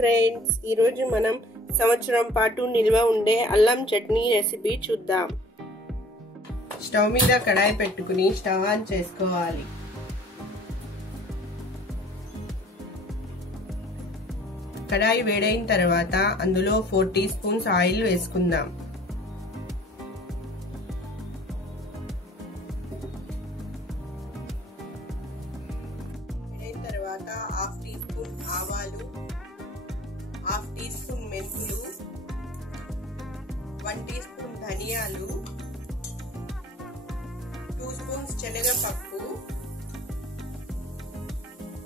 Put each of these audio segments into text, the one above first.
Friends, ఈరోజు మనం సంవత్సరం పాటు నిల్వ ఉండే అల్లం చట్నీ రెసిపీ చూద్దాం. స్టవ్ మీద కడాయి పెట్టుకుని స్టవ్ ఆన్ చేసుకోవాలి. కడాయి వేడైన తర్వాత అందులో 4 టీ స్పూన్స్ ఆయిల్ వేసుకుందాం. వేడైన తర్వాత హాఫ్ టీ స్పూన్ ఆవాలు, హాఫ్ టీ స్పూన్ మెంతులు, 1 టీ స్పూన్ ధనియాలు, 2 స్పూన్స్ శనగపప్పు,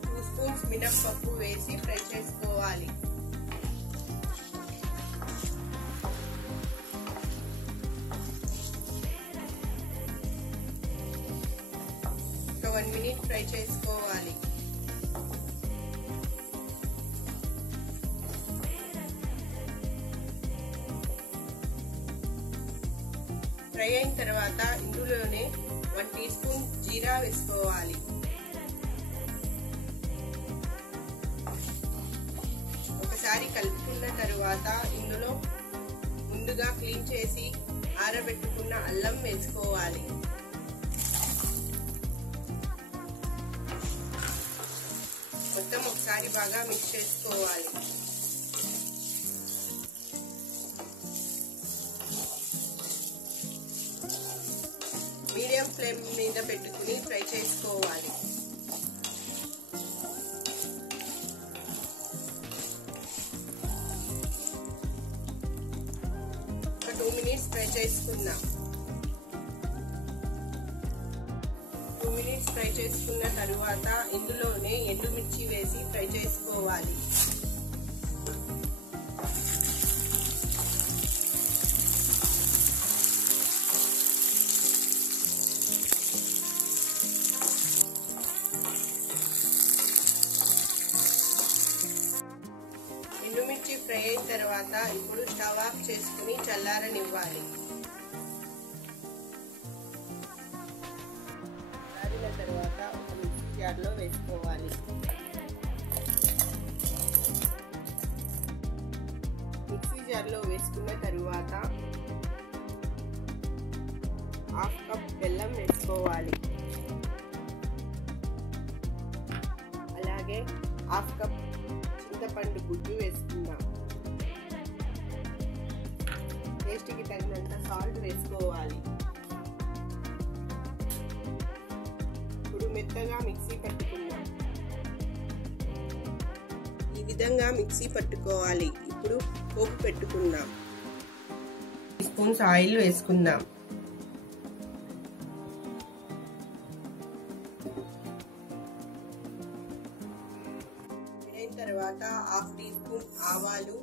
2 స్పూన్స్ మినప్పప్పు వేసి ఫ్రై చేసుకోవాలి. ఒక 1 మినిట్ ఫ్రై చేసుకోవాలి. ఫ్రై అయిన తర్వాత ఇందులోనే 1 టీ స్పూన్ జీరా వేసుకోవాలి. ఒకసారి కలుపుకున్న తర్వాత ఇందులో ముందుగా క్లీన్ చేసి ఆరబెట్టుకున్న అల్లం వేసుకోవాలి. మొత్తం ఒకసారి బాగా మిక్స్ చేసుకోవాలి. మీడియం ఫ్లేమ్ మీద పెట్టుకుని ఫ్రై చేసుకోవాలి. ఒక 2 మినిట్స్ ఫ్రై చేసుకుందాం. 2 మినిట్స్ ఫ్రై చేసుకున్న తరువాత ఇందులోనే ఎండుమిర్చి వేసి ఫ్రై చేసుకోవాలి. ఎండుమిర్చి ఫ్రై అయిన తర్వాత ఇప్పుడు స్టవ్ ఆఫ్ చేసుకుని చల్లారనివ్వాలి. చల్లారిన తర్వాత ఒక మిక్సీ జార్లో వేసుకోవాలి. మిక్సీ జార్లో వేసుకున్న తరువాత హాఫ్ కప్ బెల్లం వేసుకోవాలి. అలాగే హాఫ్ కప్ చింతపండు గుజ్జు వేసుకుందాం. టేస్ట్కి తగినంత సాల్ట్ వేసుకోవాలి. ఇప్పుడు మెత్తగా మిక్సీ పట్టుకుందాం. ఈ విధంగా మిక్సీ పట్టుకోవాలి. ఇప్పుడు పోపు పెట్టుకుందాం. 2 స్పూన్స్ ఆయిల్ వేసుకుందాం. తర్వాత హాఫ్ టీ స్పూన్ ఆవాలు,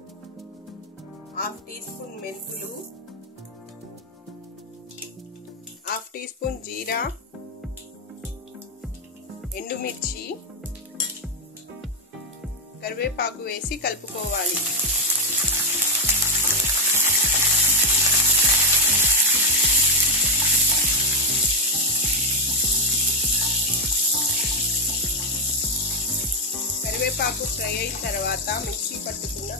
హాఫ్ టీ స్పూన్ మెంతులు, హాఫ్ టీ స్పూన్ జీరా, ఎండుమిర్చి, కరివేపాకు వేసి కలుపుకోవాలి. కరివేపాకు ఫ్రై అయిన తర్వాత మిక్సీ పట్టుకున్న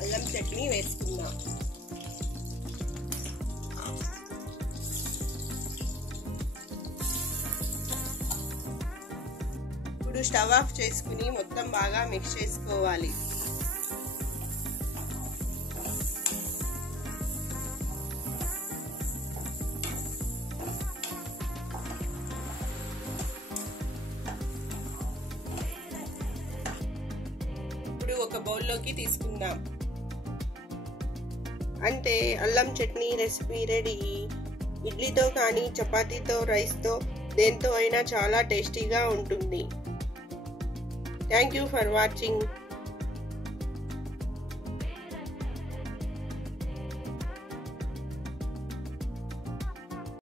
అల్లం చట్నీ వేసుకుందాం. ఇప్పుడు స్టవ్ ఆఫ్ చేసుకుని మొత్తం బాగా మిక్స్ చేసుకోవాలి. ఒక బౌల్లోకి తీసుకుందాం. అంటే అల్లం చట్నీ రెసిపీ రెడీ. ఇడ్లీతో కానీ చపాతీతో, రైస్తో, దేంతో అయినా చాలా టేస్టీగా ఉంటుంది. Thank you for watching.